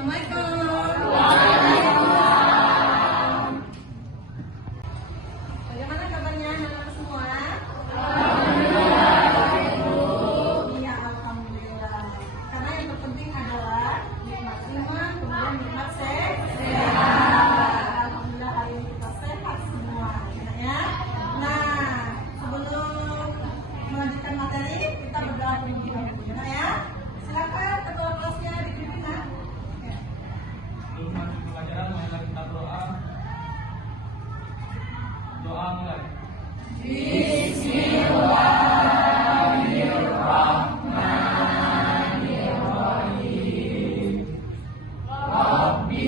Bagaimana kabarnya anak-anak semua? Iya, alhamdulillah. Karena yang terpenting adalah nikmat iman, kemudian nikmat sehat. Alhamdulillah hari ini kita sehat semua, ya. Nah, sebelum melanjutkan materi, kita berdoa terlebih dahulu, ya. Silakan ketua kelasnya dipimpin, Nak. Sebelum lanjut pelajaran, marilah kita berdoa. Doa mulai. Bismillahirrahmanirrahim. Rabbi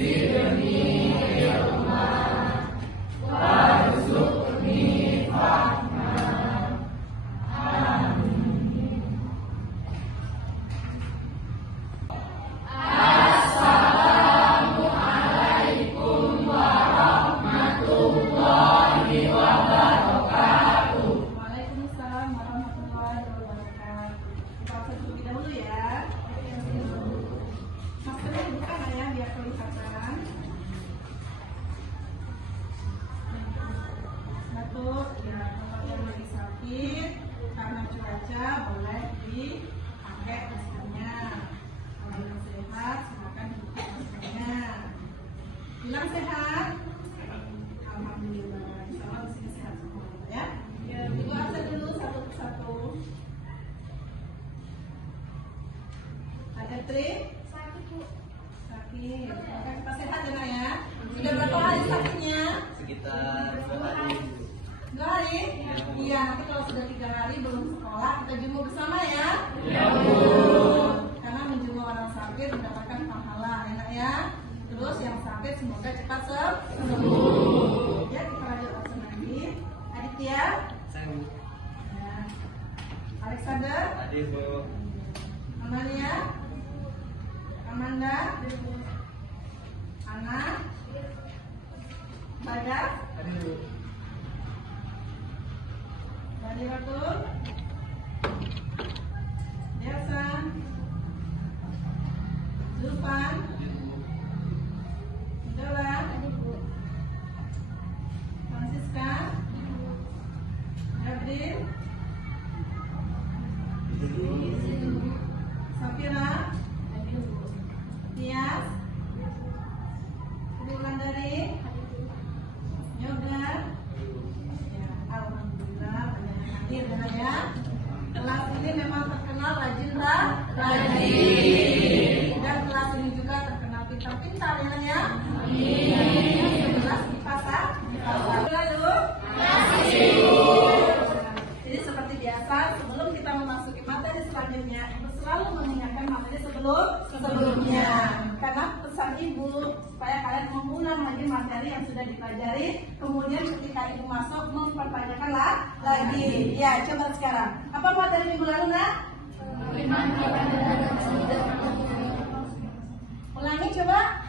zidni ilma warzuqni fahma. Amin. Assalamualaikum warahmatullahi wabarakatuh. Waalaikumsalam warahmatullahi wabarakatuh. Kita usah terlebih dahulu ya. Maskernya dibuka nggak ya biar kelihatan. Batuk, ya kalau yang lagi sakit karena cuaca boleh dipakai maskernya. Kalau yang sehat silakan dibuka maskernya. Bilang sehat. Alhamdulillah. Insya Allah di sini sehat semua ya. Ibu absen dulu satu persatu. Ada Tri? Sakit, Bu. Sakit. Maka kita sehat ya, Nak, ya. Sudah berapa hari sakitnya? Sekitar 2 hari. 2 hari? Iya, nanti kalau sudah 3 hari belum sekolah, kita jenguk bersama ya. Ya, Bu. Karena menjenguk orang sakit mendapatkan pahala, ya, Nak, ya. Terus yang sakit semoga cepat sembuh. Ya, kita lanjut absen lagi. Aditya? Saya Bu. Ya. Alexander? Adik Bu. Amalia? Amanda? Ana? Bagas? Adik Bu. Badi Ratul? Delsa? Zulfan? Idola? Francisca? Gabriel? Safira? Tias? Wulandari? Yoga? Ya, alhamdulillah banyak yang hadir ya. Kelas ini memang terkenal rajin dan kelas ini juga terkenal pintar-pintar ya. Jelas dipasang. Lalu. Jadi seperti biasa sebelum kita memasuki materi selanjutnya, Ibu selalu mengingatkan materi sebelumnya. Karena pesan Ibu supaya kalian mengulang lagi materi yang sudah dipelajari, kemudian ketika Ibu masuk mempertanyakan lagi. Ya, coba sekarang. Apa materi minggu lalu, Nak? Ulangi coba.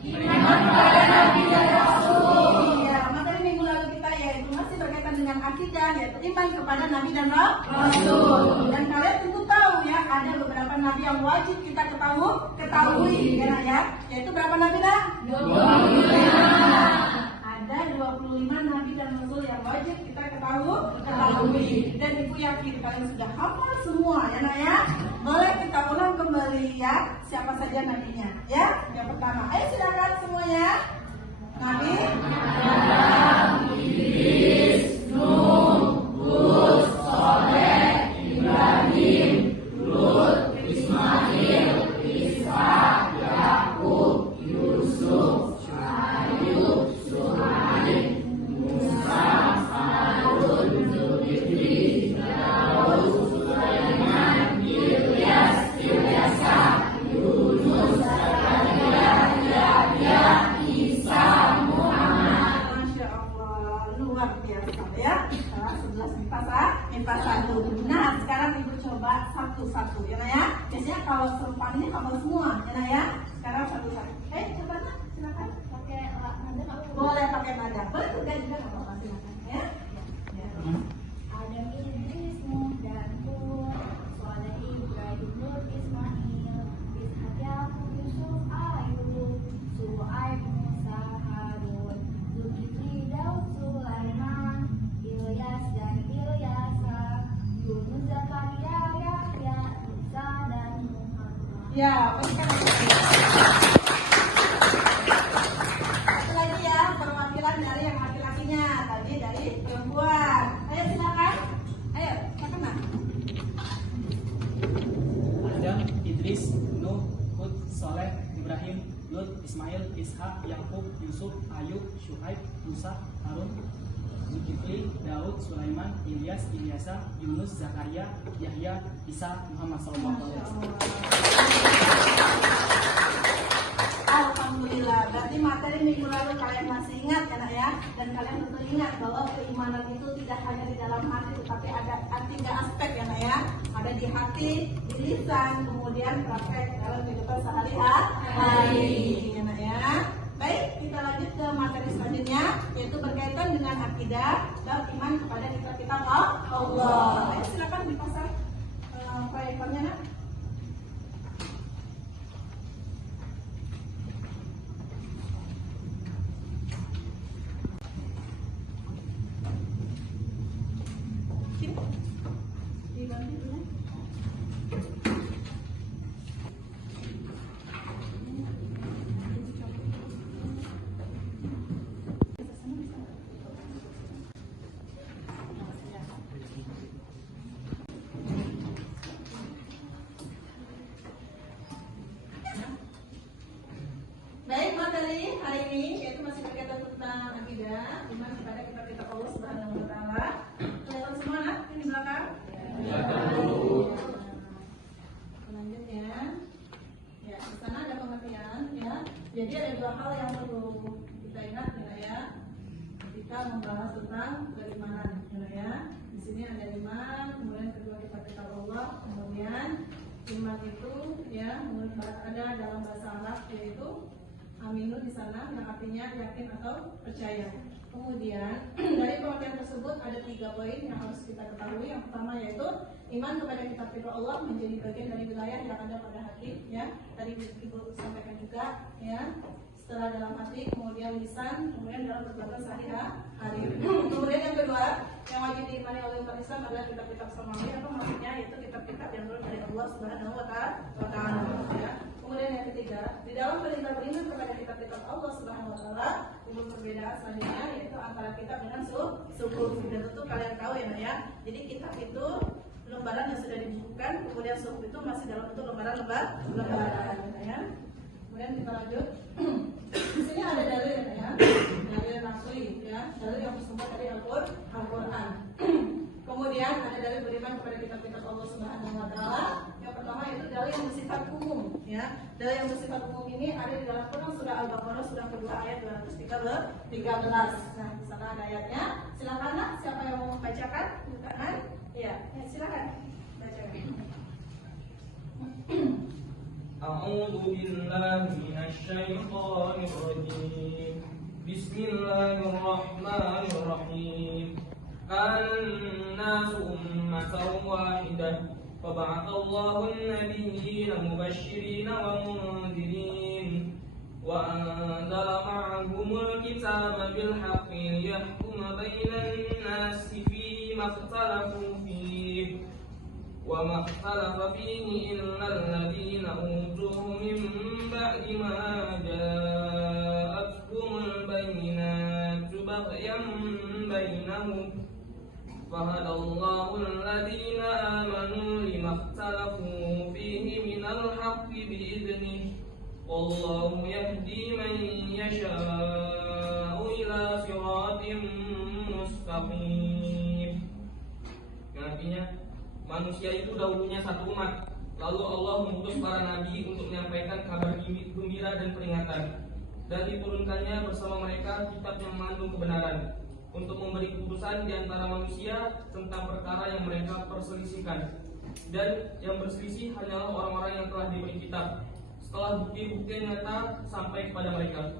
Iman kepada Nabi dan Rasul. Ya, materi minggu lalu kita yaitu masih berkaitan dengan akidah, yaitu iman kepada Nabi dan Rasul. Dan kalian tentu tahu ya, ada beberapa nabi yang wajib kita ketahui ya. Yaitu berapa nabi, Nak? 25. Ada 25 nabi dan rasul yang wajib kita ketahui. Dan Ibu yakin kalian sudah hafal semua ya, Nak, ya. Boleh kita ulang kembali ya, siapa saja nabinya ya. Yang pertama, ayo silakan semuanya. Nabi Idris, Nuh, Hud, Saleh, Ibrahim, Lut, Ismail, Ishak, Yakub, Yusuf, Syuaib, Suhaib, Musa, Harun, Zulkifli, Daud, Sulaiman, Ilyas, Ilyasa, Yunus, Zakaria, Yahya, Isa, Muhammad. Masya Allah, luar biasa ya. Kelas 11 MIPA 1. Nah, sekarang Ibu coba satu-satu ya, Nak, ya. Biasanya kalau serempan ini hafal semua ya, Nak, ya. Sekarang satu-satu. Coba, Nak, silakan. Pakai nada. Boleh pakai nada. Boleh juga nggak apa-apa, silakan ya. Adam, Idris, Nuh, dan Hud, Saleh, Ibrahim, Lut, Ismail, Ishak, Yakub, Yusuf, Ya, berikan satu lagi ya, perwakilan dari yang laki-lakinya, tadi dari perempuan. Ayo silakan. Ayo, silakan Nak. Adam, Idris, Nuh, Hud, Saleh, Ibrahim, Lut, Ismail, Ishak, Yakub, Yusuf, Ayub, Syuaib, Musa, Harun, Zulkifli, Daud, Sulaiman, Ilyas, Ilyasa, Yunus, Zakaria, Yahya, Isa, Muhammad sallallahu alaihi wasallam. Alhamdulillah, berarti materi minggu lalu kalian masih ingat ya Nak ya? Dan kalian tentu ingat bahwa keimanan itu tidak hanya di dalam hati, tetapi ada 3 aspek ya Nak ya? Ada di hati, di lisan, kemudian praktek dalam kehidupan sehari-hari ya Nak ya? Baik, kita lanjut ke materi selanjutnya, yaitu berkaitan dengan akidah dan iman kepada kitab-kitab Allah. Ayo silakan dipasang proyektornya Nak. Baik, materi hari ini yaitu masih berkaitan tentang akidah, iman kepada kitab-kitab Allah Subhanahu wa taala. Kelihatan semua Nak ini di belakang? Ya. Lanjut ya. Ya, di sana ada pengertian ya. Jadi ada 2 hal yang perlu kita ingat ya. Ketika membahas tentang keimanan ya. Di sini ada iman, kemudian kedua kitab-kitab Allah, kemudian iman itu ya menurut ada dalam bahasa Arab yaitu aminu di sana yang artinya yakin atau percaya. Kemudian dari pengertian tersebut ada 3 poin yang harus kita ketahui. Yang pertama yaitu iman kepada kitab-kitab Allah menjadi bagian dari wilayah yang ada pada hati ya. Tadi Ibu sampaikan juga ya. Setelah dalam hati, kemudian lisan, kemudian dalam perbuatan sehari-hari. Kemudian yang kedua yang wajib diimani oleh umat Islam adalah kitab-kitab samawi. Apa maksudnya? Yaitu kitab-kitab yang turun dari Allah Subhanahu wa taala ya. Kemudian yang ketiga, di dalam perintah beriman kepada kitab-kitab Allah Subhanahu wa taala, ada perbedaan selanjutnya yaitu antara kitab dengan suhuf. Dan tentu kalian tahu ya, Nak ya. Jadi kitab itu lembaran yang sudah dibukukan, kemudian suhuf itu masih dalam bentuk lembaran ya. Kemudian kita lanjut. Di sini ada dalil ya, dalil naqli ya, dalil yang bersumber dari Al-Qur'an. Kemudian ada dalil beriman kepada kitab-kitab Allah Subhanahu wa taala. Yang pertama itu dalil yang bersifat umum ya. Dalil yang bersifat umum ini ada di dalam Quran surah Al-Baqarah surah kedua ayat 213. Nah, di sana ada ayatnya. Silakan Nak, siapa yang mau membacakan? Bukan? Iya, ya, silakan. Bacakan. أعوذ بالله من الشيطان الرجيم بسم الله الرحمن الرحيم كان الناس أمة واحدة فبعث الله النبيين مبشرين ومنذرين وأنزل معهم الكتاب بالحق ليحكم بين الناس فيما اختلفوا فيه وما اختلف فيه إلا الذين أوتوه من بعد ما جاءتهم البينات بغيا بينهم فهدى الله الذين آمنوا لما اختلفوا فيه من الحق بإذنه والله يهدي من يشاء إلى صراط مستقيم. Artinya manusia itu dahulunya satu umat, lalu Allah mengutus para nabi untuk menyampaikan kabar gembira dan peringatan, dan diturunkannya bersama mereka kitab yang mengandung kebenaran untuk memberi keputusan di antara manusia tentang perkara yang mereka perselisihkan. Dan yang berselisih hanyalah orang-orang yang telah diberi kitab setelah bukti-bukti nyata sampai kepada mereka.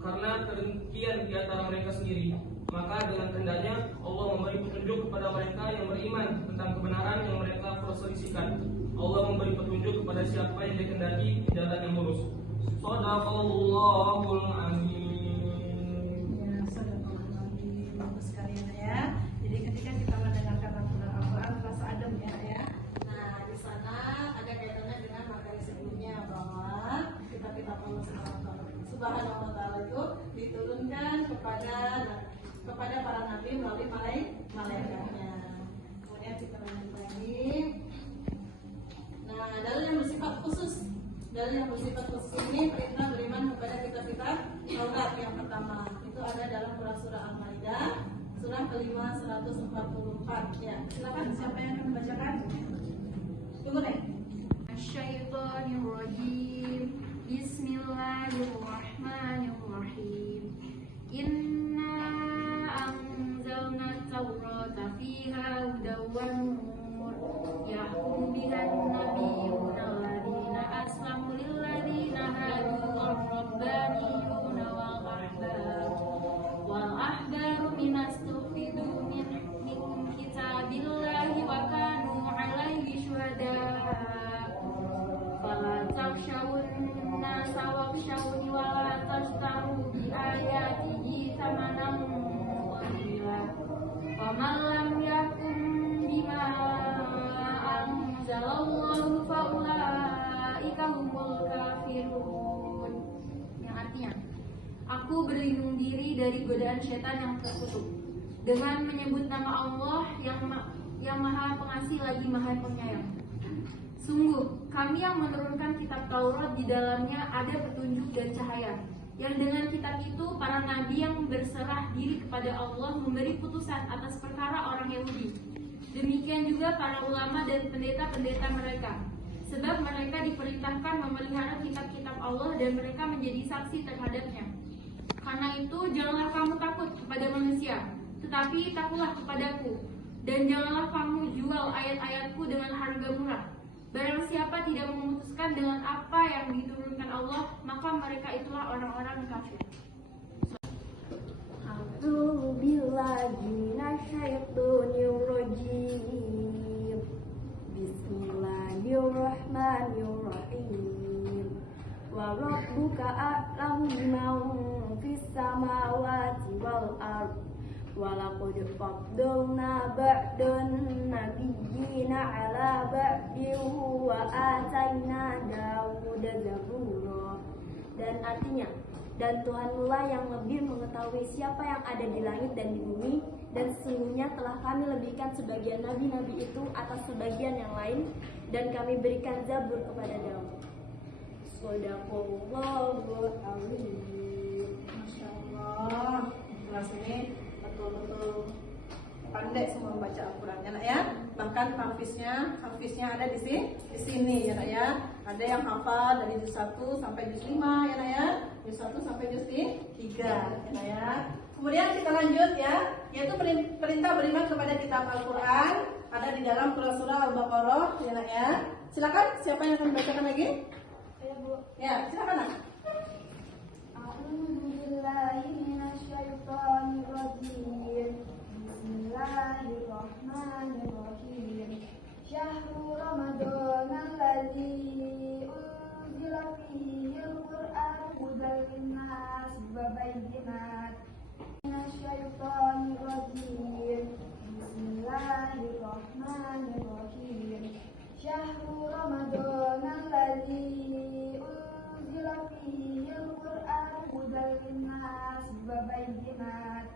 Karena kedengkian di antara mereka sendiri, maka dengan kehendaknya Allah memberi petunjuk kepada mereka yang beriman tentang kebenaran yang mereka perselisihkan. Allah memberi petunjuk kepada siapa yang dikehendaki di jalan yang lurus. Shadaqallahul azim. Ya, shadaqallahul azim. Bagus sekali ya. Jadi ketika kita mendengarkan Al-Quran terasa adem ya. Nah, di sana ada kaitannya dengan materi sebelumnya. Nabi melalui malaikatnya. Kemudian kita lanjut lagi. Nah, dalil yang bersifat khusus. Dalil yang bersifat khusus ini perintah beriman kepada kitab-kitab Taurat yang pertama. Itu ada dalam surah Al-Maidah, surah kelima 144. Ya, silakan siapa yang akan membacakan? Tunggu nih. Asyaitonirrajim. Bismillahirrahmanirrahim. Inna anzalna at-taurata fiha hudaw wan nur. Yahkum bihan nabiyyuna alladziina aslamu lilladzina hadu war-rabbaniyuna wal ahbaru minastuhfidu min kitabillahi wa kanu 'alaihi syuhada. Fala takhshawun nasa wakhshawni wa la tashtaru bi ayatihi thamanan qalila. Wa man lam yahkum bima anzalallahu fa ulaika humul kafirun. Yang artinya, aku berlindung diri dari godaan setan yang terkutuk dengan menyebut nama Allah yang Maha Pengasih lagi Maha Penyayang. Sungguh, kami yang menurunkan kitab Taurat di dalamnya ada petunjuk dan cahaya. Yang dengan kitab itu, para nabi yang berserah diri kepada Allah memberi putusan atas perkara orang Yahudi. Demikian juga para ulama dan pendeta-pendeta mereka. Sebab mereka diperintahkan memelihara kitab-kitab Allah dan mereka menjadi saksi terhadapnya. Karena itu, janganlah kamu takut kepada manusia, tetapi takutlah kepadaku. Dan janganlah kamu jual ayat-ayatku dengan harga murah. Barang siapa tidak memutuskan dengan apa yang diturunkan Allah, maka mereka itulah orang-orang kafir. A'udzu billahi minasyaitonir rajim. Bismillahirrahmanirrahim. Wa rabbuka a'lamu biman fis samawati wal ardh. Walaqad faddalna ba'dan nabiyyina 'ala ba'din wa atayna Dawuda zabura. Dan artinya, dan Tuhanlah yang lebih mengetahui siapa yang ada di langit dan di bumi, dan sesungguhnya telah kami lebihkan sebagian nabi-nabi itu atas sebagian yang lain, dan kami berikan Zabur kepada Daud. Shadaqallahu a'lim. Masya Allah. Kelas ini betul-betul pandai semua membaca Al-Qurannya, nak ya. Bahkan hafiznya ada di sini, ya nak ya. Ada yang hafal dari juz 1 sampai juz 5, ya nak ya. Juz 1 sampai juz 3, ya nak ya. Kemudian kita lanjut ya, yaitu perintah beriman kepada kitab Al-Quran ada di dalam surah Al-Baqarah, ya nak ya. Silakan, siapa yang akan membacakan lagi? Saya, Bu. Ya, silakan nak. A'udzubillahiminasyaitonirrajim. Bismillahirrahmanirrahim. Syahrul Ramadan alladzi unzila fihil Qur'an hudan linnas wa bayyinat minasyaitonirrajim. Bismillahirrahmanirrahim. Syahrul Ramadan alladzi unzila fihil Qur'an hudan linnas wa bayyinat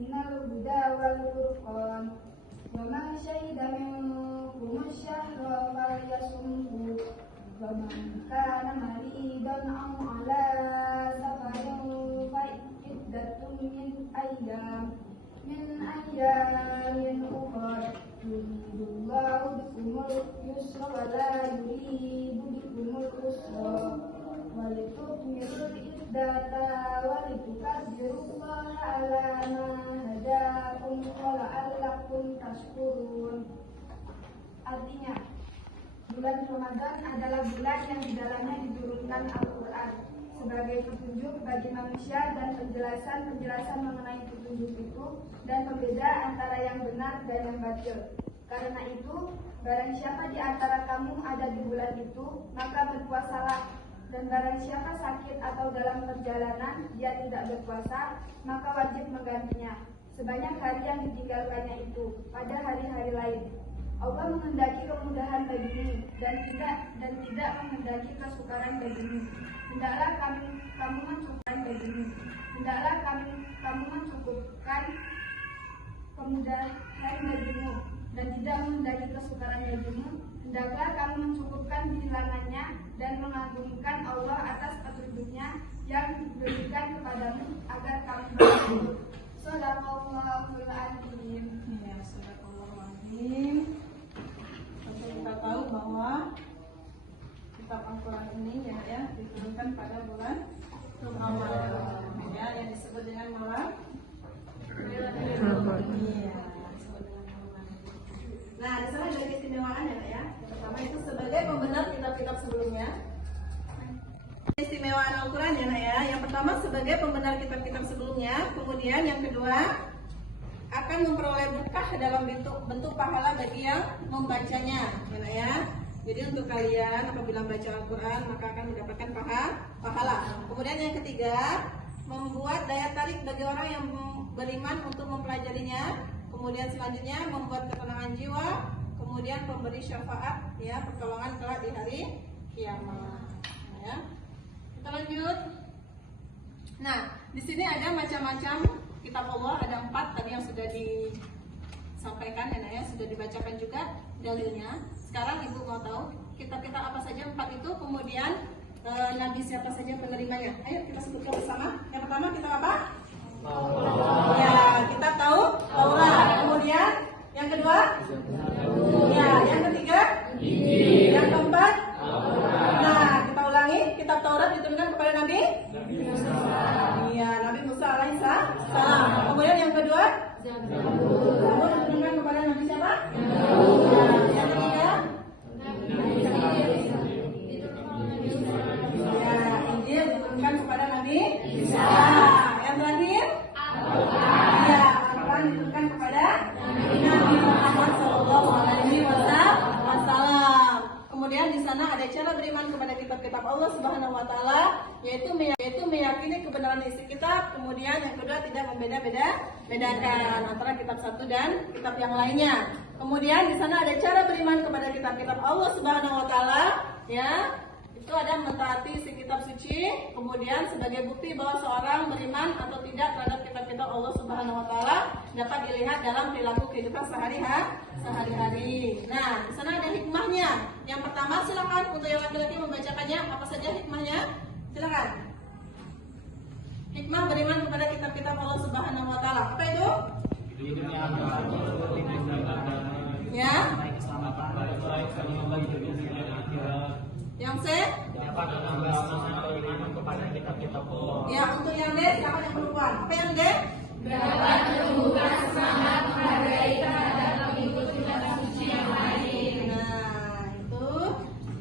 minal huda wal furqan. Wa man syahida minkum asyhara falyasumhu wa man kana maridan aw ala safarin fa iddatun min ayyamin ukhra. Yuridullahu bikumul yusra wa la yuridu bikumul usra. Walitukmilul iddata walitukabbirullaha ala ma hadakum wa la'allakum tashkurun. Artinya, bulan Ramadan adalah bulan yang di dalamnya diturunkan Al-Quran sebagai petunjuk bagi manusia dan penjelasan mengenai petunjuk itu dan pembeda antara yang benar dan yang batil. Karena itu, barang siapa di antara kamu ada di bulan itu, maka berpuasalah. Dan barang siapa sakit atau dalam perjalanan dia tidak berpuasa, maka wajib menggantinya sebanyak hari yang ditinggalkannya itu pada hari-hari lain. Allah menghendaki kemudahan bagimu dan tidak menghendaki kesukaran bagimu. Hendaklah kamu mencukupkan gajimu. Hendaklah kamu mencukupkan kemudahan gajimu dan tidak mendaki kesukaran gajimu. Hendaklah kamu mencukupkan bilangannya dan mengagungkan Allah atas petunjuknya yang diberikan kepadamu agar kamu bersyukur. Shadaqallahul adzim. Ya, Astagfirullahaladzim. Tentu kita tahu bahwa kitab Al-Quran ini ya diturunkan pada bulan Ramadan, ya, yang disebut dengan malam. Iya, disebut dengan malam. Nah, di sana ada keistimewaan ya. Yang pertama itu sebagai pembenar kitab-kitab sebelumnya. Keistimewaan Al-Quran ya. Yang pertama sebagai pembenar kitab-kitab sebelumnya. Kemudian yang kedua akan memperoleh berkah dalam bentuk pahala bagi yang membacanya ya. Jadi untuk kalian apabila membaca Al-Quran maka akan mendapatkan pahala. Kemudian yang ketiga membuat daya tarik bagi orang yang beriman untuk mempelajarinya. Kemudian selanjutnya membuat ketenangan jiwa. Kemudian memberi syafaat ya, pertolongan kelak di hari kiamat ya. Kita lanjut. Nah, di sini ada macam-macam kitab Allah, ada 4 tadi yang sudah disampaikan ya, sudah dibacakan juga dalilnya. Sekarang Ibu mau tahu kitab-kitab apa saja 4 itu, kemudian nabi siapa saja penerimanya. Ayo kita sebutkan bersama. Yang pertama kitab apa? Ya, kitab Taurat. Kemudian yang kedua? Ya, yang ketiga? Yang keempat? Nah, kita ulangi, kitab Taurat diturunkan kepada Nabi? Iya, Nabi Musa alaihissalam. Kemudian yang kedua? Zabur diturunkan kepada Nabi siapa? Yang ketiga? Ya, Injil diturunkan kepada Nabi Isa. Yang terakhir? Ya, Al-Quran diturunkan kepada Nabi Muhammad SAW. Kemudian di sana ada cara beriman kepada kitab-kitab Allah Subhanahu wa taala, yaitu meyakini kebenaran isi kitab. Kemudian yang kedua tidak membeda-bedakan antara kitab satu dan kitab yang lainnya. Kemudian di sana ada cara beriman kepada kitab-kitab Allah Subhanahu wa taala, ya. Itu ada mentaati isi kitab suci. Kemudian sebagai bukti bahwa seorang beriman atau tidak terhadap kitab-kitab Allah Subhanahu wa taala dapat dilihat dalam perilaku kehidupan sehari-hari. Nah, di sana ada hikmahnya. Yang pertama, silakan untuk yang laki-laki membacakannya. Apa saja hikmahnya? Silakan. Hikmah beriman kepada kitab-kitab Allah Subhanahu wa taala. Apa itu? Ya. Yang C? Ya, untuk yang D, siapa yang perempuan? Apa yang D? Dapat menumbuhkan semangat menghargai terhadap pengikut kitab suci yang lain. Nah, itu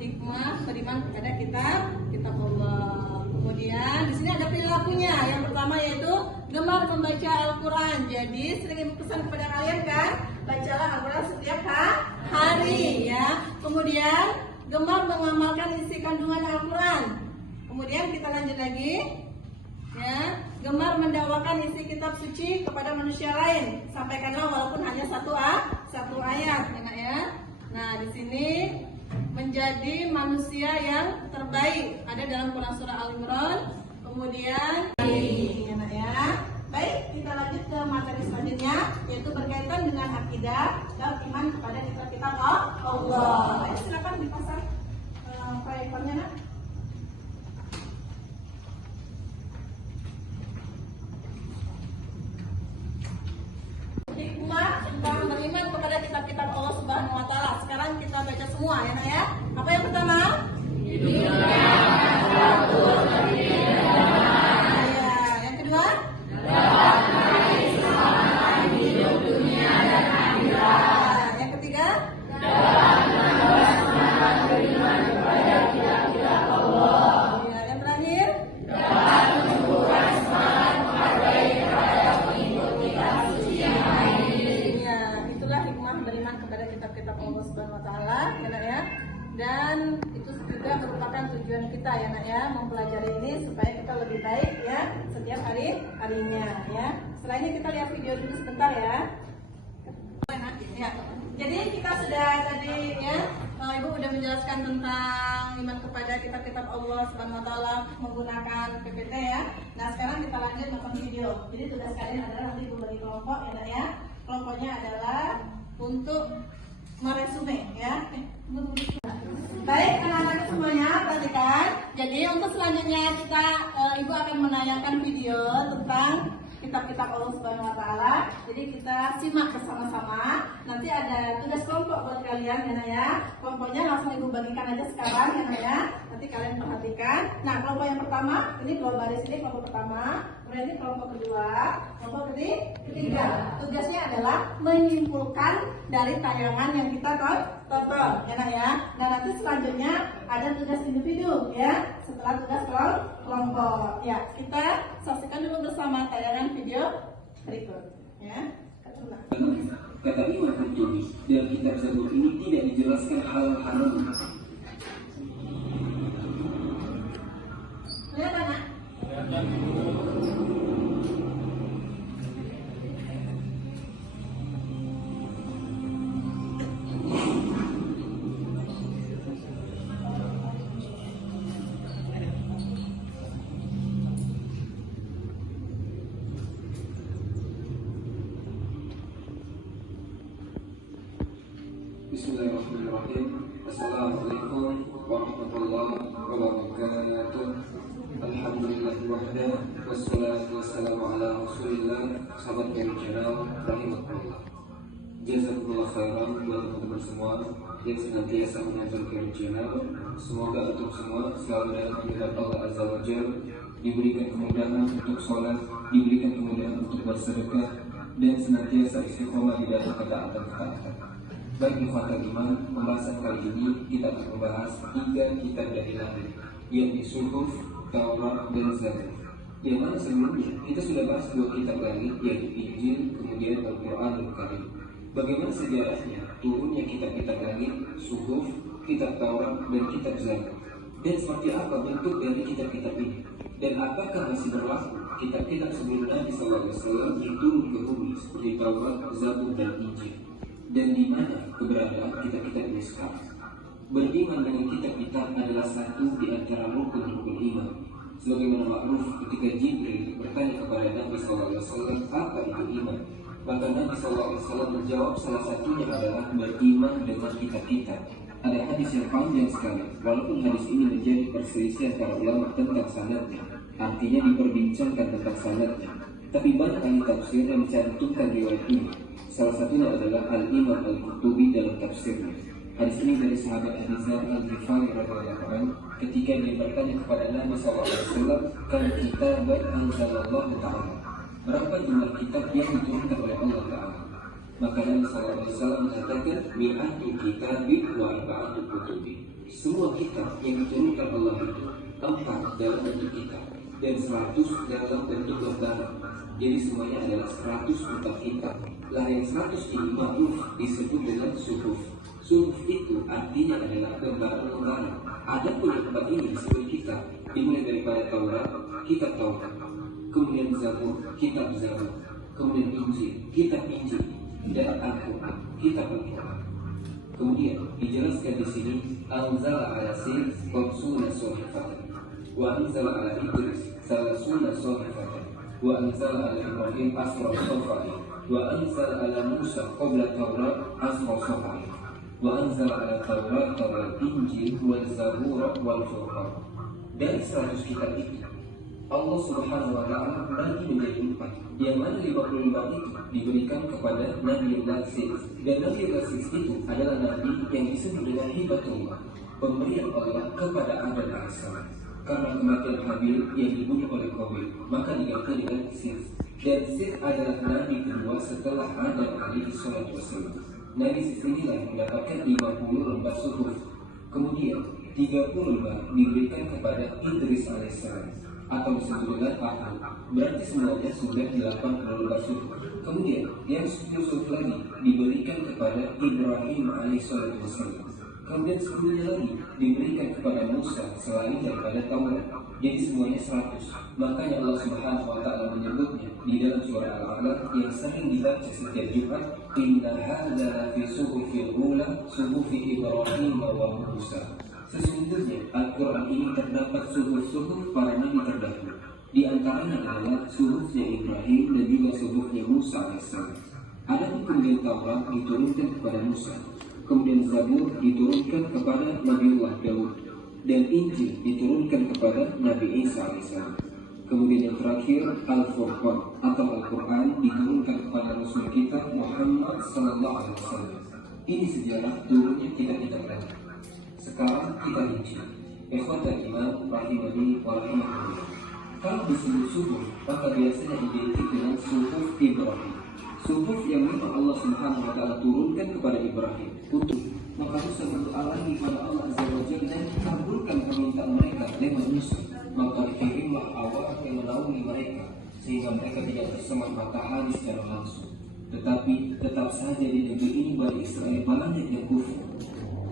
hikmah beriman kepada kitab Allah. Kemudian di sini ada perilakunya. Yang pertama yaitu gemar membaca Al-Quran. Jadi sering ibu pesan kepada kalian kan, bacalah Al-Quran setiap hari ya. Kemudian gemar mengamalkan isi kandungan Al-Quran. Kemudian kita lanjut lagi ya, gemar mendakwakan isi kitab suci kepada manusia lain. Sampaikanlah walaupun hanya satu ayat ya. Nah, di sini menjadi manusia yang terbaik ada dalam Quran surah Al-Imran. Kemudian ya. Baik, kita lanjut ke materi selanjutnya, yaitu berkaitan dengan akidah dan iman kepada kitab-kitab Allah. Ayo silakan dipasang proyektornya, Nak. Hikmah tentang beriman kepada kitab-kitab Allah Subhanahu wa taala. Sekarang kita baca semua ya, Nak ya. Apa yang pertama? Yang kedua? Yang ketiga? Yang terakhir? Itulah hikmah beriman kepada kitab-kitab Allah Subhanahu wa taala ya. Dan itu juga merupakan tujuan kita ya, Nak ya, mempelajari ini supaya kita lebih baik ya setiap harinya ya. Setelah ini kita lihat video dulu sebentar ya. Ya. Jadi kita sudah tadi ya Ibu udah menjelaskan tentang iman kepada kitab-kitab Allah Subhanahu wa taala menggunakan PPT ya. Nah, sekarang kita lanjut nonton video. Jadi tugas kalian adalah nanti Ibu bagi kelompok ya, Nak, ya. Kelompoknya adalah untuk meresume ya. Baik, anak-anak semuanya perhatikan. Jadi untuk selanjutnya kita Ibu akan menayangkan video tentang kitab-kitab Allah Subhanahu wa taala. Jadi kita simak bersama-sama. Nanti ada tugas kelompok buat kalian ya, Nak, ya. Kelompoknya langsung Ibu bagikan aja sekarang ya, Nak, ya. Nanti kalian perhatikan. Nah, kelompok yang pertama, ini kelompok baris ini kelompok pertama. Kemudian ini kelompok kedua, kelompok ketiga. Tugasnya adalah menyimpulkan dari tayangan yang kita tonton ya, Nak, ya. Dan nanti selanjutnya ada tugas individu ya. Setelah tugas kelompok. Ya, kita saksikan dulu bersama tayangan video berikut ya. Kata Imam Qurtubi dalam kitab Zabur ini tidak dijelaskan halal haram. Lihat, Anak. Bismillahirrahmanirrahim. Assalamualaikum warahmatullahi wabarakatuh. Alhamdulillah wahda wassalatu wassalamu ala rasulillah. Sahabat yang channel rahimahullah. Jazakumullah khairan buat teman-teman semua yang senantiasa menonton Khair Channel. Semoga untuk semua selalu dalam rahmat Allah Azza wa Jalla, diberikan kemudahan untuk sholat, diberikan kemudahan untuk bersedekah, dan senantiasa istiqomah di dalam ketaatan-ketaatan. Baik ikhwatal iman, pembahasan kali ini kita akan membahas 3 kitab dari Nabi, yaitu Suhuf, Taurat, dan Zabur. Yang mana sebelumnya kita sudah bahas 2 kitab lagi, yaitu Injil, kemudian Al-Quranul Karim. Bagaimana sejarahnya turunnya kitab-kitab langit, Suhuf, kitab Taurat, dan kitab Zabur, dan seperti apa bentuk dari kitab-kitab ini, dan apakah masih berlaku kitab-kitab sebelum Nabi SAW yang turun ke bumi seperti Taurat, Zabur, dan Injil, dan di mana keberadaan kitab-kitab ini sekarang. Beriman dengan kitab-kitab adalah satu di antara rukun-rukun iman. Sebagaimana makruf ketika Jibril bertanya kepada Nabi SAW, apa itu iman? Maka Nabi SAW menjawab salah satunya adalah beriman dengan kitab-kitab. Ada hadis yang panjang sekali, walaupun hadis ini menjadi perselisihan para ulama tentang sanadnya, artinya diperbincangkan tentang sanadnya. Tapi banyak ahli tafsir yang mencantumkan riwayat ini. Salah satunya adalah Al-Imam Al-Qurtubi dalam tafsirnya. Hadis ini dari sahabat Abu Dzar Al-Ghifari radhiyallahu anhu ketika dia bertanya kepada Nabi SAW, "Kam kitaban anzalallahu ta'ala?" Berapa jumlah kitab yang diturunkan oleh Allah Ta'ala? Maka Nabi SAW mengatakan, "Mi'atu kitabin wa arba'atu kutubi." Semua kitab yang diturunkan Allah itu 4 dalam bentuk kitab dan 100 dalam bentuk lembaran. Jadi semuanya adalah 100 kitab kitab. Lah yang 100 ini makruf disebut dengan suhuf. Suhuf itu artinya adalah lembaran-lembaran. Ada pun yang 4 ini disebut kitab, dimulai daripada Taurat, kitab Taurat, kemudian Zabur, kitab Zabur, kemudian Injil, kitab Injil, dan Al-Quran, kitab Al-Quran. Kemudian dijelaskan di sini, anzala ala Sin qamsuna sahifatan, wa anzala ala Idris salasuna sahifatan, wa anzala ala Ibrahim asra sahifatan, wa anzala ala Musa qabla Taurat asra sahifatan, wa anzala ala Taurat wal Injil wal Zabur wal Furqan. Dari 100 kitab itu Allah Subhanahu wa ta'ala bagi menjadi 4, yang mana 55 itu diberikan kepada Nabi Al-Sis. Dan Nabi Al-Sis itu adalah Nabi yang disebut dengan hibatullah, pemberian Allah kepada Adam AS. Karena kematian Habil yang dibunuh oleh Qabil, maka diganti dengan Sis. Dan Sis adalah Nabi kedua setelah Adam AS. Nabi Sis inilah mendapatkan 50 lembar suhuf. Kemudian 30 lembar diberikan kepada Idris AS, atau disebut dengan Ahmad. Berarti semuanya sudah 80 lembar suhuf. Kemudian yang 10 suhuf lagi diberikan kepada Ibrahim alaihissalam. Kemudian 10-nya lagi diberikan kepada Musa selain daripada Taurat. Jadi semuanya 100. Makanya Allah Subhanahu wa ta'ala menyebutnya di di dalam surah Al-A'la yang sering dibaca setiap Jumat, inna hadza fi suhufil ula suhufi Ibrahim wa Musa. Sesungguhnya Al-Quran ini terdapat suhuf-suhuf para nabi terdahulu. Di antaranya adalah suhufnya Ibrahim dan juga suhufnya Musa alaihissalam. Adapun kemudian Taurat diturunkan kepada Musa, kemudian Zabur diturunkan kepada Nabiullah Daud, dan Injil diturunkan kepada Nabi Isa alaihissalam. Kemudian yang terakhir Al-Furqan atau Al-Quran diturunkan kepada Rasul kita Muhammad sallallahu alaihi wasallam. Ini sejarah turunnya kitab-kitab tadi. Sekarang kita rinci. Ikhwatul iman rahimani wa rahimakumullah. Kalau disebut suhuf, maka biasanya identik dengan suhuf Ibrahim. Suhuf yang memang Allah Subhanahu wa taala turunkan kepada Ibrahim untuk maka Musa berdoa lagi kepada Allah Azza wa Jalla dan kabulkan permintaan mereka lewat Musa. Maka dikirimlah awan yang menaungi mereka sehingga mereka tidak tersemai matahari secara langsung. Tetapi tetap saja di negeri ini Bani Israel banyak yang kufur.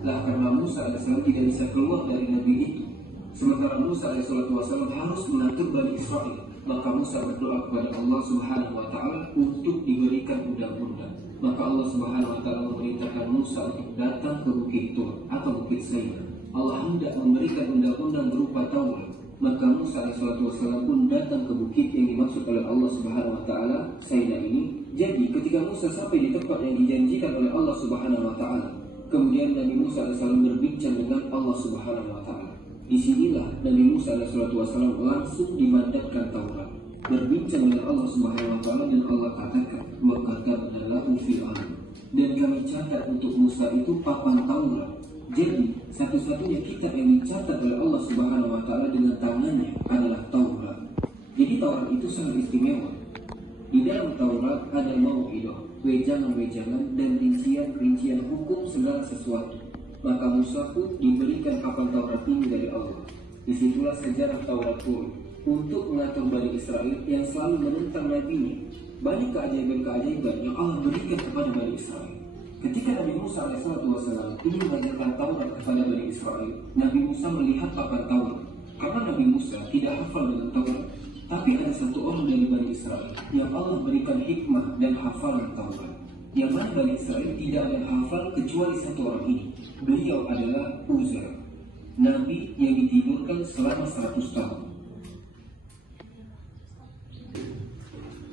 Lah karena Musa alaihissalam tidak bisa keluar dari negeri itu, sementara Musa alaihissalam harus mengatur Bani Israel, maka Musa berdoa kepada Allah Subhanahu wa taala untuk diberikan undang-undang. Maka Allah Subhanahu wa taala memerintahkan Musa untuk datang ke Bukit Tur atau Bukit Saina. Allah hendak memberikan undang-undang berupa Taurat. Maka Musa alaihissalam pun datang ke bukit yang dimaksud oleh Allah Subhanahu wa taala, Saina ini. Jadi ketika Musa sampai di tempat yang dijanjikan oleh Allah Subhanahu wa taala, kemudian Nabi Musa alaihissalam berbincang dengan Allah Subhanahu wa taala. Disinilah Nabi Musa alaihissalam langsung dimandatkan Taurat, berbincang dengan Allah Subhanahu wa taala, dan Allah katakan, "Wa katabna lahu fil alam." Dan kami catat untuk Musa itu papan Taurat. Jadi satu-satunya kitab yang dicatat oleh Allah Subhanahu wa taala dengan tangannya adalah Taurat. Jadi Taurat itu sangat istimewa. Di dalam Taurat ada mau'idah, wejangan-wejangan dan rincian-rincian hukum segala sesuatu. Maka Musa pun diberikan papan Taurat ini dari Allah. Disitulah sejarah Taurat turun untuk mengatur Bani Israel yang selalu menentang nabinya. Banyak keajaiban-keajaiban yang Allah berikan kepada Bani Israel. Ketika Nabi Musa alaihissalam ingin mengajarkan Taurat kepada Bani Israel, Nabi Musa melihat papan Taurat. Karena Nabi Musa tidak hafal dengan Taurat, tapi ada satu orang dari Bani Israel yang Allah berikan hikmah dan hafalan Taurat. Yang mana Bani Israel tidak ada hafal kecuali satu orang ini. Beliau adalah Uzair, Nabi yang ditidurkan selama 100 tahun.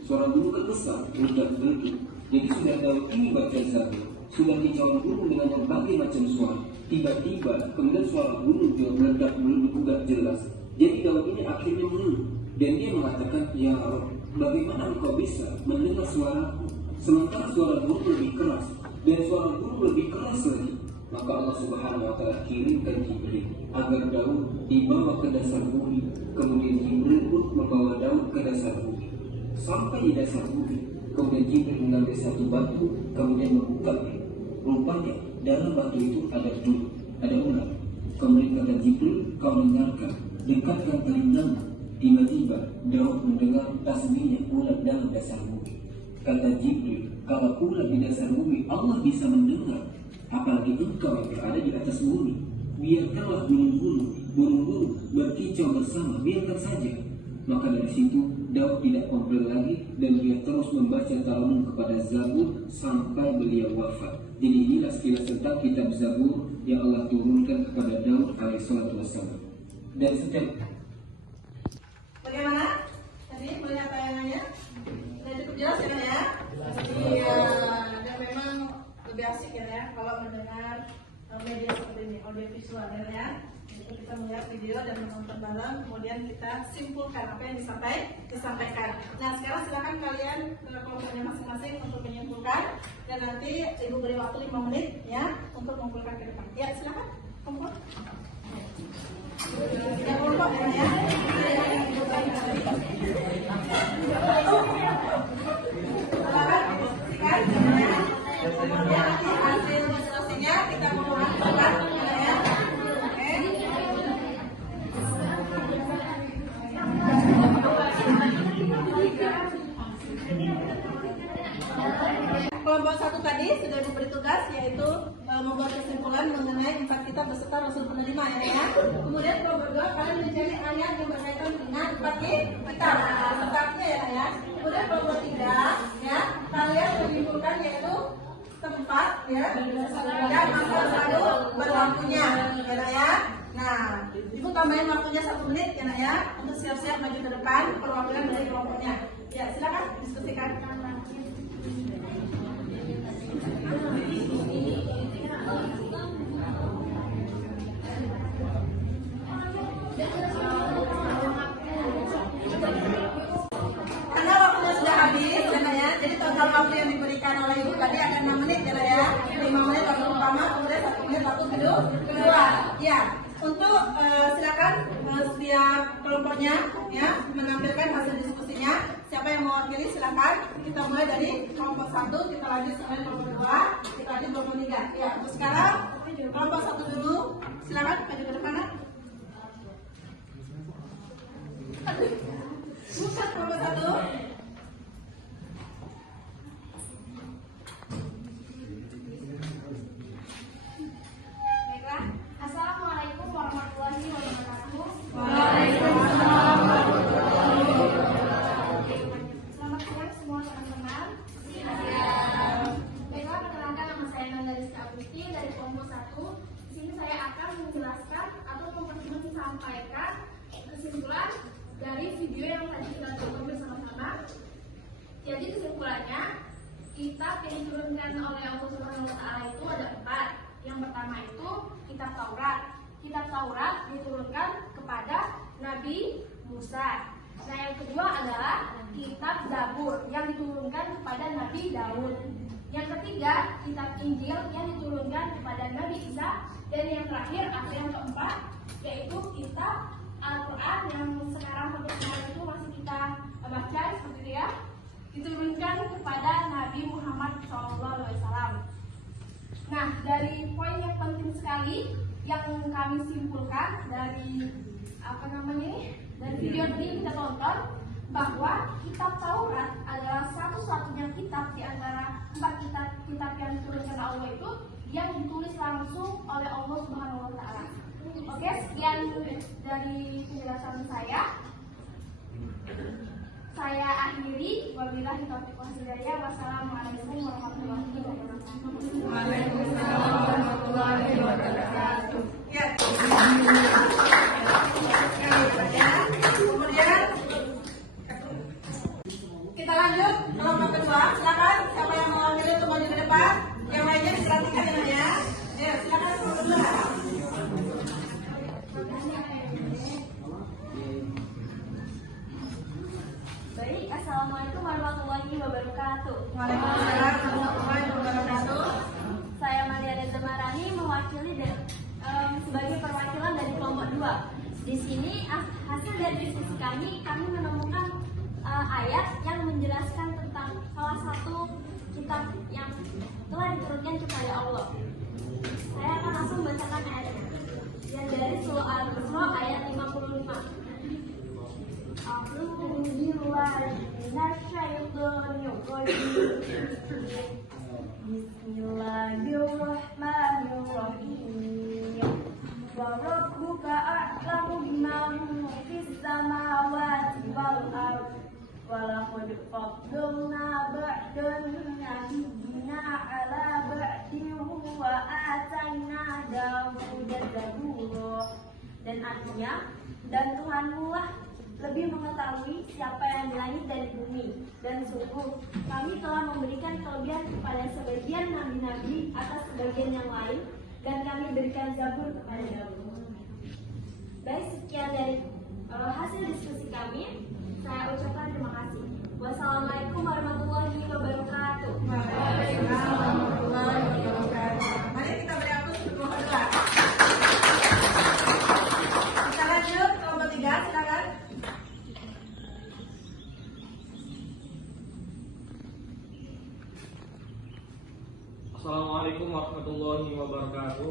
Suara guru kan besar, meledak begitu. Jadi sudah tahu ini baca Zabur, sudah kicauan gunung dengan berbagai macam suara. Tiba-tiba kemudian suara gunung juga meledak juga jelas. Jadi Daud ini akhirnya mengeluh dan dia mengatakan, "Ya Allah, bagaimana engkau bisa mendengar suaraku sementara suara gunung lebih keras dan suara gunung lebih keras lagi?" Maka Allah Subhanahu wa taala kirimkan Jibril agar Daud dibawa ke dasar bumi. Kemudian Jibril pun membawa Daud ke dasar bumi. Sampai di dasar bumi, kemudian Jibril mengambil satu batu, kemudian membukanya. Rupanya dalam batu itu ada duri, ada ular. Kemudian kata Jibril, "Kau dengarkan, dekatkan telingamu." Tiba-tiba Daud mendengar tasbihnya ular dalam dasar bumi. Kata Jibril, "Kalau ular di dasar bumi Allah bisa mendengar, apalagi engkau yang berada di atas bumi. Biarkanlah burung-burung berkicau bersama, biarkan saja." Maka dari situ Daud tidak komplain lagi dan dia terus membaca taranum kepada Zabur sampai beliau wafat. Jadi inilah sekilas tentang kitab Zabur yang Allah turunkan kepada Daud alaihissalam. Dan setiap Bagaimana? Tadi melihat tayangannya? Sudah cukup jelas ya? Iya. Dan memang lebih asik ya kalau mendengar media seperti ini, audio visual ya. Jadi kita melihat video dan menonton bareng, kemudian kita simpulkan apa yang disampaikan. Nah sekarang silakan kalian ke kelompoknya masing-masing untuk menyimpulkan, dan nanti ibu beri waktu 5 menit ya untuk mengumpulkan ke depan. Ya silakan kelompok. Ya kelompok ya. Kemudian nanti hasil diskusinya kita mengumpulkan ya. Kelompok 1 tadi sudah diberi tugas yaitu membuat kesimpulan mengenai 4 kitab beserta Rasul penerima ya. Kemudian kelompok 2 kalian mencari ayat yang berkaitan dengan 4 kitab besertanya ya. Kemudian kelompok tambahin waktunya 1 menit ya nak ya, untuk siap-siap maju ke depan perwakilan dari kelompoknya. Ya silakan diskusikan. Karena waktunya sudah habis ya nak ya, jadi total waktu yang diberikan oleh ibu tadi akan 6 menit ya nak ya, 5 menit waktu pertama, kemudian 1 menit waktu kedua. Ya, untuk silakan setiap kelompoknya ya menampilkan hasil diskusinya. Siapa yang mewakili silakan. Kita mulai dari kelompok 1, kita lanjut sampai kelompok 2, kita lanjut kelompok 3. Ya, untuk sekarang kelompok 1 dulu. Silakan maju ke depan. Bukan kelompok 1. Baiklah. Assalamualaikum warahmatullahi wabarakatuh. Waalaikumsalam warahmatullahi wabarakatuh. Selamat siang semua teman-teman. Baiklah, perkenalkan nama saya Nanda Rizky Agusti dari kelompok 1. Di sini saya akan menjelaskan atau menyampaikan kesimpulan dari video yang tadi kita tonton bersama-sama. Jadi kesimpulannya, kitab yang diturunkan oleh Allah Subhanahu wa Ta'ala itu ada 4. Yang pertama itu kitab Taurat. Kitab Taurat diturunkan kepada Nabi Musa. Nah, yang kedua adalah kitab Zabur yang diturunkan kepada Nabi Daud. Yang ketiga, kitab Injil yang diturunkan kepada Nabi Isa. Dan yang terakhir atau yang keempat yaitu kitab Al-Quran yang sekarang sampai sekarang itu masih kita baca seperti itu ya, diturunkan kepada Nabi Muhammad SAW. Nah, dari poin yang penting sekali yang kami simpulkan dari dari video ini kita tonton bahwa kitab Taurat adalah satu-satunya kitab di antara 4 kitab yang diturunkan Allah itu yang ditulis langsung oleh Allah Subhanahu wa Ta'ala. Oke, sekian dari penjelasan saya. Saya akhiri, wabillahi taufiq wal hidayah. Wassalamualaikum warahmatullahi wabarakatuh. Waalaikumsalam warahmatullahi wabarakatuh. Ya. Kemudian kita lanjut kelompok kedua. Silakan siapa yang mau ambil untuk maju ke depan. Yang lainnya diperhatikan ya. Ya, silakan kelompok kedua. Baik, assalamualaikum warahmatullahi wabarakatuh. Waalaikumsalam warahmatullahi wabarakatuh. Saya Maria Reza Marani mewakili sebagai perwakilan dari kelompok 2. Di sini hasil dari diskusi kami menemukan ayat yang menjelaskan tentang salah satu kitab yang telah diturunkan kepada Allah. Saya akan langsung bacakan ayat yang dari surah Al-Baqarah ayat 55. Bismillahirrahmanirrahim. Wa rabbuka a'lamu biman fis samawati wal ardh. Wa laqad faddalna ba'dan nabiyyina 'ala ba'din wa atayna Dawuda zabura. Dan artinya, dan Tuhanmu lah lebih mengetahui siapa yang di langit dan di bumi. Dan sungguh kami telah memberikan kelebihan kepada sebagian nabi-nabi atas sebagian yang lain, dan kami berikan Zabur kepada Daud. Baik, sekian dari hasil diskusi kami. Saya ucapkan terima kasih. Wassalamualaikum warahmatullahi wabarakatuh. Waalaikumsalam warahmatullahi wabarakatuh. Mari kita beri aplaus untuk kelompok kedua. Kita lanjut kelompok 3, silakan. Assalamualaikum warahmatullahi wabarakatuh.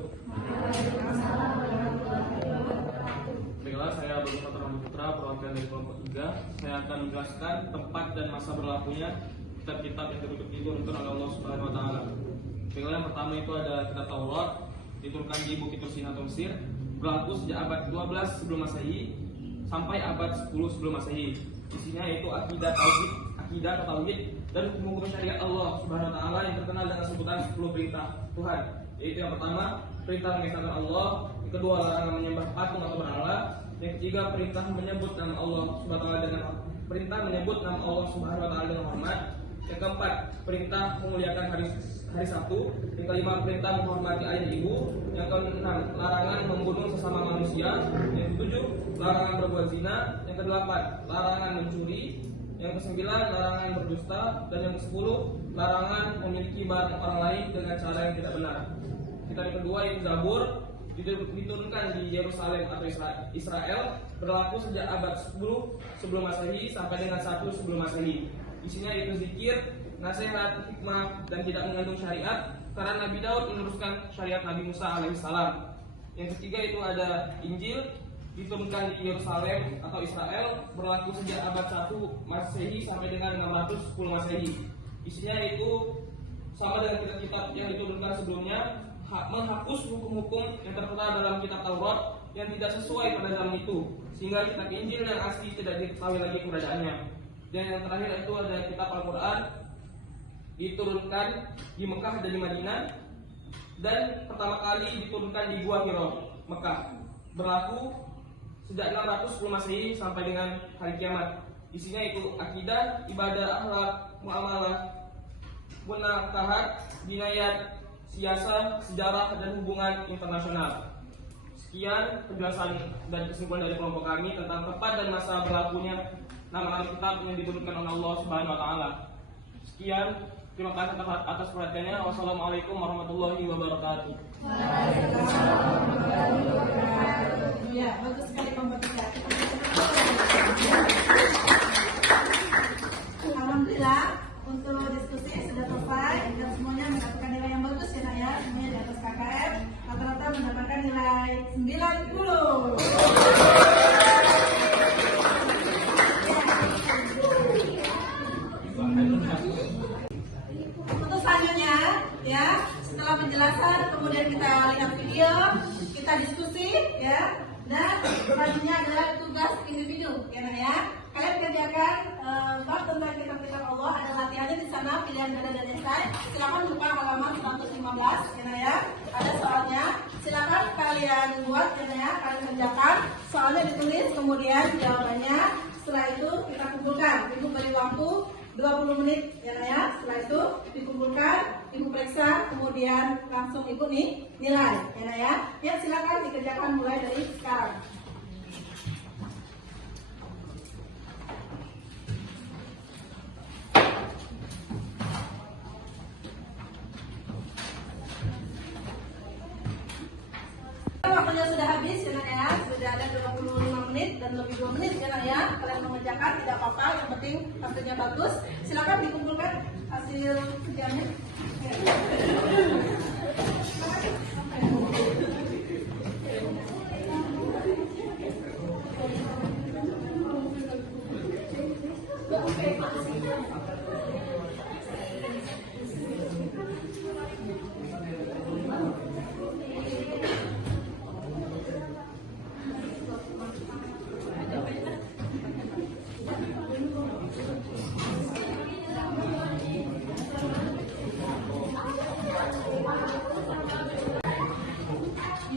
Baiklah, saya Bagus Fatrahman Putra, perwakilan dari kelompok 3. Saya akan menjelaskan tempat dan masa berlakunya kitab-kitab yang diturunkan oleh Allah Subhanahu wa Ta'ala. Baiklah, yang pertama itu ada kitab Taurat, diturunkan di Bukit Tursina atau Mesir, berlaku sejak abad 12 sebelum Masehi sampai abad 10 sebelum Masehi. Isinya yaitu akidah atau tauhid dan hukum-hukum syariat Allah Subhanahu wa Ta'ala yang terkenal dengan sebutan 10 perintah Tuhan. Yaitu yang pertama, perintah mengesahkan Allah, yang kedua, larangan menyembah patung atau berhala, Yang ketiga, perintah menyebut nama Allah Subhanahu wa taala dengan hormat. Yang keempat, perintah memuliakan hari Sabtu. Yang kelima, perintah menghormati ayah ibu. Yang keenam, larangan membunuh sesama manusia. Yang ketujuh, larangan berbuat zina. Yang kedelapan, larangan mencuri. Yang kesembilan, larangan berdusta. Dan yang kesepuluh, larangan memiliki barang orang lain dengan cara yang tidak benar. Kitab yang kedua yaitu Zabur, diturunkan di Yerusalem atau Israel, berlaku sejak abad 10 sebelum Masehi sampai dengan 1 sebelum Masehi. Isinya yaitu zikir, nasihat, hikmah, dan tidak mengandung syariat, karena Nabi Daud meneruskan syariat Nabi Musa alaihissalam. Yang ketiga itu ada Injil, diturunkan di Yerusalem atau Israel, berlaku sejak abad 1 Masehi sampai dengan 610 Masehi. Isinya itu sama dengan kitab-kitab yang diturunkan sebelumnya, menghapus hukum-hukum yang tertera dalam kitab Taurat yang tidak sesuai pada zaman itu, sehingga kitab Injil yang asli tidak diketahui lagi keberadaannya. Dan yang terakhir itu ada kitab Al-Quran, diturunkan di Mekah dan di Madinah, dan pertama kali diturunkan di Gua Hiro, Mekah, berlaku sejak 610 Masehi sampai dengan hari kiamat. Isinya itu akidah, ibadah, akhlak, muamalah, munakahat, jinayat, siasa, sejarah, dan hubungan internasional. Sekian penjelasan dan kesimpulan dari kelompok kami tentang tepat dan masa berlakunya nama Alkitab yang diturunkan oleh Allah Subhanahu wa taala. Sekian, terima kasih atas perhatiannya. Wassalamualaikum warahmatullahi wabarakatuh. Ya, bagus sekali kompetisi. Alhamdulillah, untuk diskusi sudah selesai dan semuanya mendapatkan nilai yang bagus ya Nak ya. Semuanya di atas KKM rata-rata mendapatkan nilai 90. Untuk selanjutnya ya, setelah penjelasan kemudian kita lihat video, kita diskusi ya. Dan selanjutnya adalah tugas individu ya Nak ya. Kalian kerjakan bab tentang kitab-kitab Allah, ada latihannya di sana, pilihan ganda dan esai. Silakan buka halaman 115 ya Nak ya. Ada soalnya. Silakan kalian buat ya Nak ya, kalian kerjakan. Soalnya ditulis, kemudian jawabannya. Setelah itu kita kumpulkan. Ibu beri waktu 20 menit ya Nak ya. Setelah itu dikumpulkan, Ibu periksa, kemudian langsung ikut nih nilai ya Nak ya. Ya silakan dikerjakan mulai dari sekarang. Waktunya sudah habis ya Nak ya, sudah ada 25 menit dan lebih 2 menit ya Nak ya. Kalian mengerjakan tidak apa-apa, yang penting hasilnya bagus. Silakan dikumpulkan hasil kerjanya.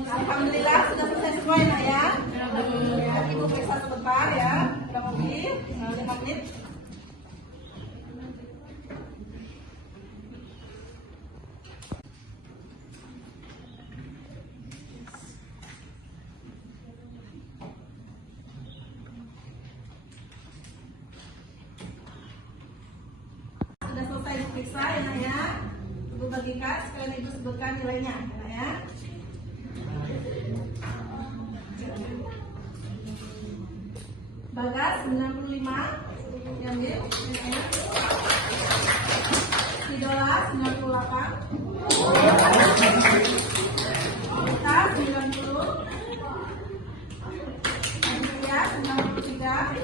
Alhamdulillah sudah selesai semua ya Nak ya. Ibu periksa sebentar ya, udah lebih 5 menit. Sudah selesai diperiksa ya Nak ya. Ibu bagikan, sekalian Ibu sebutkan nilainya ya Nak ya. Bagas 95, Jamil Idola 98, Kita 90, Aditya 93.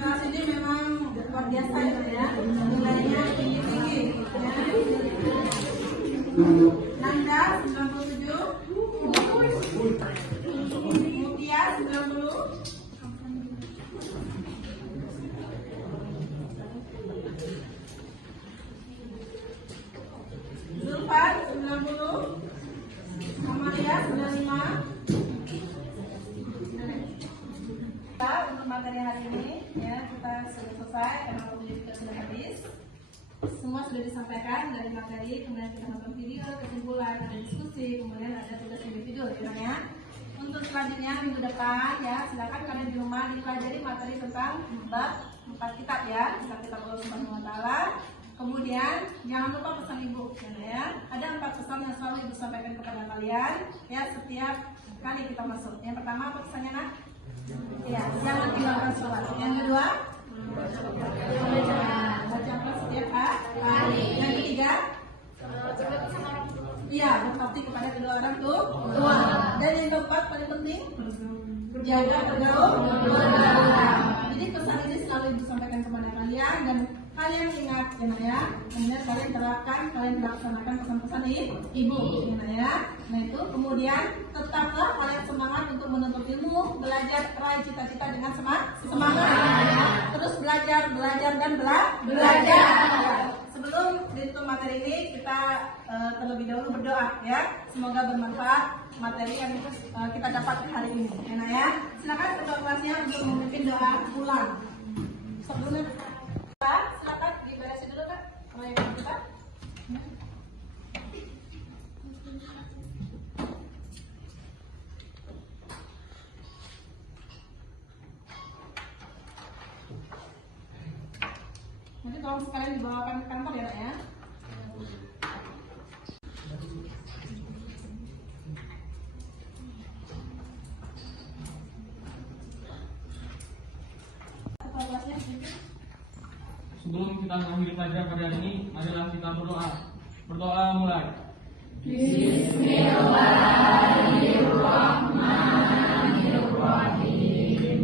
Kelas ini memang luar biasa ya, nilainya tinggi-tinggi ya. Nanda 97, Mutia 90, Zulfan 90, Amalia 95, selesai karena waktunya juga sudah habis. Semua sudah disampaikan dari materi, kemudian kita nonton video, kesimpulan, ada diskusi, kemudian ada tugas individu ya. Untuk selanjutnya minggu depan ya, silakan kalian di rumah dipelajari materi tentang bab 4 kitab ya, kitab Allah Subhanahu wa taala. Kemudian jangan lupa pesan ibu ya. Ada 4 pesan yang selalu ibu sampaikan kepada kalian ya setiap kali kita masuk. Yang pertama apa pesannya nak? Ya, jangan tinggalkan sholat. Yang kedua, baca apa setiap hari. Yang ketiga, iya, berbakti kepada kedua orang tua. Dan yang keempat paling penting, jaga bergaul. Jadi pesan ini selalu ibu sampaikan kepada kalian dan kalian ingat ya, kemudian kalian terapkan, kalian laksanakan pesan-pesan ibu ya. Nah itu kemudian tetaplah kalian semangat untuk menuntut ilmu, belajar, raih cita-cita dengan semangat. Terus belajar dan belajar. Sebelum ditutup materi ini kita terlebih dahulu berdoa ya. Semoga bermanfaat materi yang kita dapat hari ini. Enak ya. Silakan ketua kelasnya untuk memimpin doa ulang. Sebelumnya silakan diberesin dulu Kak proyek kita. Nanti tolong sekalian dibawakan ke kantor ya Kak ya. Ketua kelasnya Sebelum kita mengakhiri pelajaran pada hari ini, marilah kita berdoa. Berdoa mulai. Bismillahirrahmanirrahim.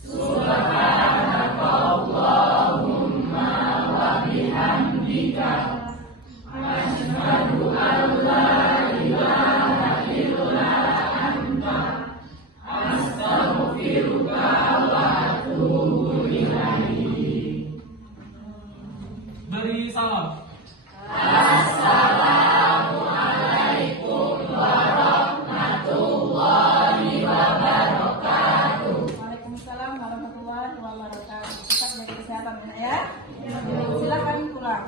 Subhanakallahumma wa bihamdika asyhadu an la ilaha illa anta astaghfiruka wa atubu ilaik. Beri salam. Assalamualaikum warahmatullahi wabarakatuh. Waalaikumsalam warahmatullahi wabarakatuh. Tetap jaga kesehatan ya. Silakan pulang.